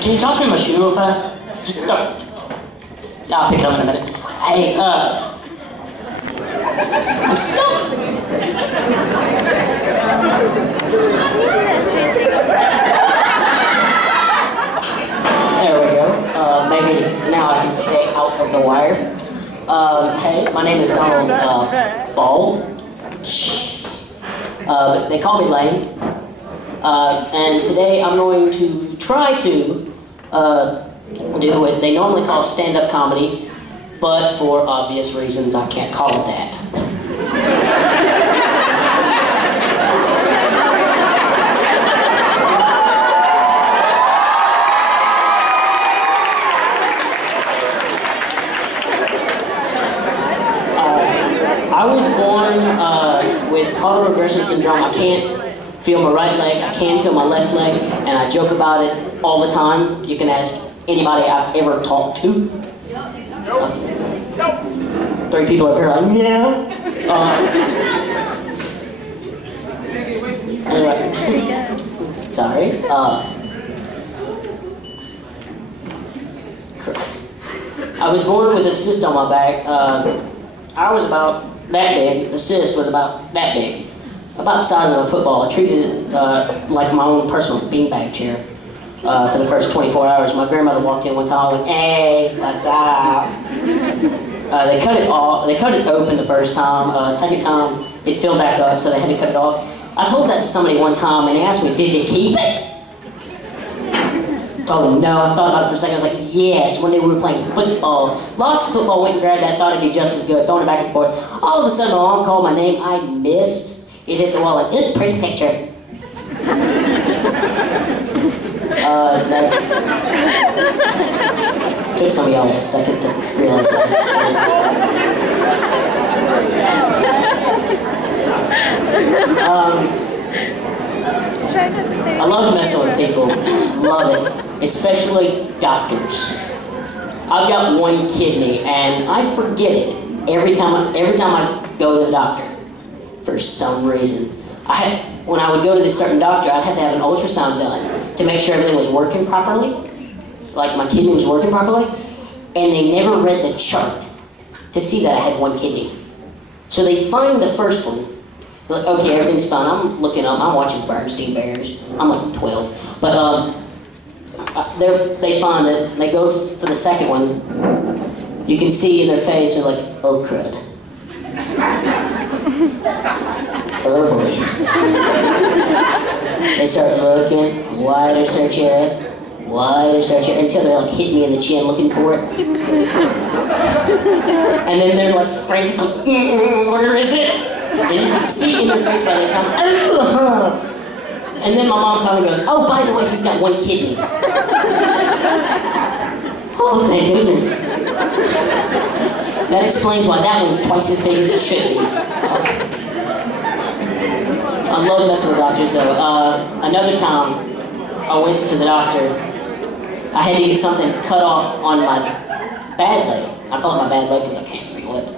Hey, can you toss me my shoe real fast? Just don't. I'll pick it up in a minute. Hey, I'm stuck. There we go. Maybe now I can stay out of the wire. Hey, my name is Donald Ball. But they call me Lane. And today I'm going to try to do what they normally call stand-up comedy, but for obvious reasons I can't call it that. I was born with caudal regression syndrome. I can't feel my right leg, I can feel my left leg, and I joke about it all the time. You can ask anybody I've ever talked to. 3 people over here are like, yeah. Anyway, sorry. I was born with a cyst on my back. I was about that big. The cyst was about that big. About the size of a football. I treated it like my own personal beanbag chair for the first 24 hours. My grandmother walked in one time like, hey, what's up? They cut it off. They cut it open the first time. Second time, it filled back up, so they had to cut it off. I told that to somebody one time, and they asked me, did you keep it? I told them no. I thought about it for a second. I was like, yes, when we were playing football. Lost the football, went and grabbed that, thought it'd be just as good, throwing it back and forth. All of a sudden, my mom called my name. I missed. It hit the wall like, ooh, pretty picture. That's... Took some of y'all a second to realize that. I love messing with people. Love it. Especially doctors. I've got one kidney, and I forget it every time I go to the doctor. For some reason. When I would go to this certain doctor, I'd have to have an ultrasound done to make sure everything was working properly, like my kidney was working properly, and they never read the chart to see that I had one kidney. So they find the first one, like, okay, everything's fine. I'm looking up, I'm watching Bernstein Bears. I'm like 12. But they find that, they go for the second one. You can see in their face, they're like, oh crud. Ugly. They start looking, wider searching it, until they're like hitting me in the chin looking for it. And then they're like frantically, where is it? And you can see in their face by this time, and then my mom finally goes, oh, by the way, he's got one kidney. Oh, thank goodness. That explains why that one's twice as big as it should be. I love messing with doctors though. Another time, I went to the doctor. I had to get something cut off on my bad leg. I call it my bad leg because I can't feel it.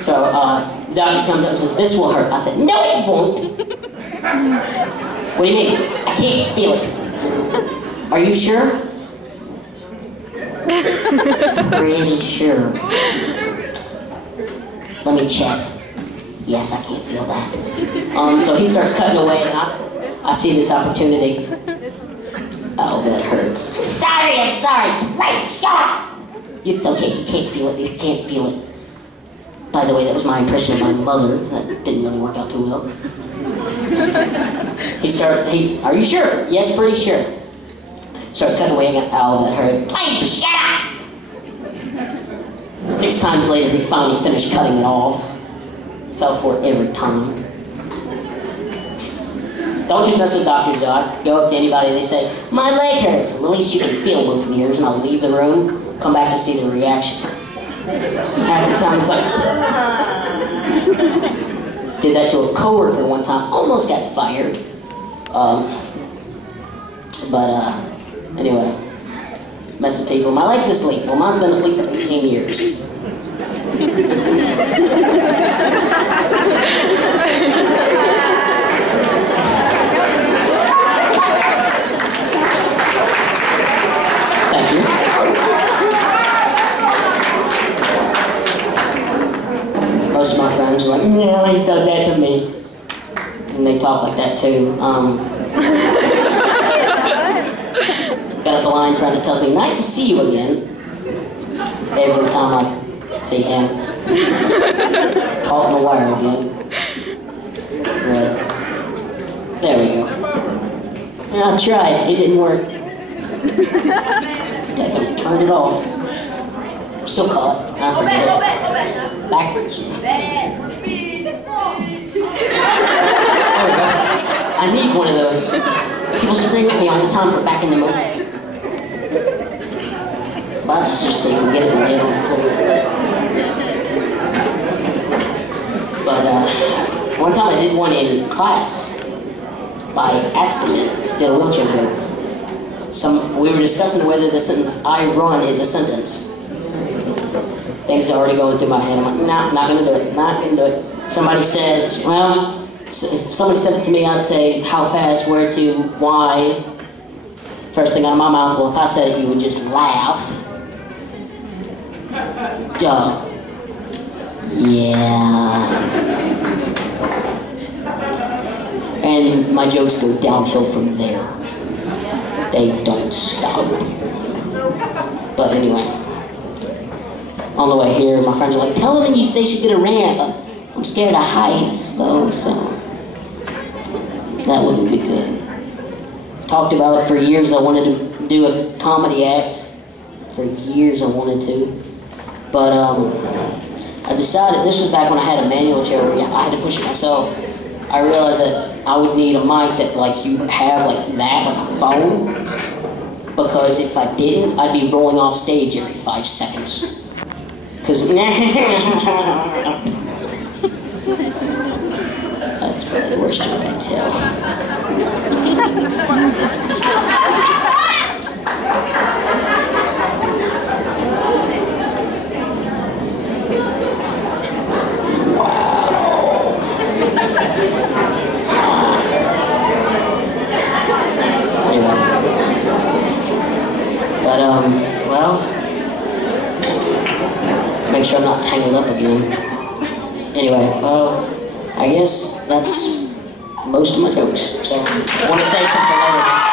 So the doctor comes up and says, this will hurt. I said, no it won't. What do you mean? I can't feel it. Are you sure? Pretty sure. Let me check. Yes, I can't feel that. So he starts cutting away, and I see this opportunity. Oh, that hurts. I'm sorry. Light shot! It's okay, you can't feel it, you can't feel it. By the way, that was my impression of my mother. That didn't really work out too well. Are you sure? Yes, pretty sure. Starts cutting away, and oh, that hurts. Light shot! 6 times later, he finally finished cutting it off. Fell for it every time. Don't just mess with doctors though. I go up to anybody and they say, my leg hurts. Well, at least you can feel both of yours, and I'll leave the room, come back to see the reaction. Half the time it's like... Did that to a coworker one time, almost got fired. Anyway, mess with people. My leg's asleep. Well, mine's been asleep for 18 years. yeah, he done that to me. And they talk like that too. Got a blind friend that tells me, nice to see you again. Every time I see him. Caught in the wire again. Right. There we go. And I tried, it didn't work. Dad turned it off. Still caught. I forget it. Backwards. There we go. I need one of those. People scream at me all the time for back in the mood. But I'll just see if we can get it and get on the floor. But one time I did one in class by accident. Did a wheelchair joke. We were discussing whether the sentence "I run" is a sentence. Things are already going through my head. I'm like, nah, not gonna do it. Not gonna do it. Somebody says, well. If somebody said it to me, I'd say, how fast, where to, why. First thing out of my mouth, well, if I said it, you would just laugh. Duh. Yeah. And my jokes go downhill from there. They don't stop. But anyway, on the way here, my friends are like, tell them they should get a ramp. I'm scared of heights, though, so that wouldn't be good. Talked about it for years. I wanted to do a comedy act. For years I wanted to. But I decided, this was back when I had a manual chair where I had to push it myself. I realized that I would need a mic that like you have like that, like a phone. Because if I didn't, I'd be rolling off stage every 5 seconds. Because that's probably the worst joke I tell. Anyway. But, well, make sure I'm not tangled up again. Anyway, I guess that's most of my jokes. So I want to say something later.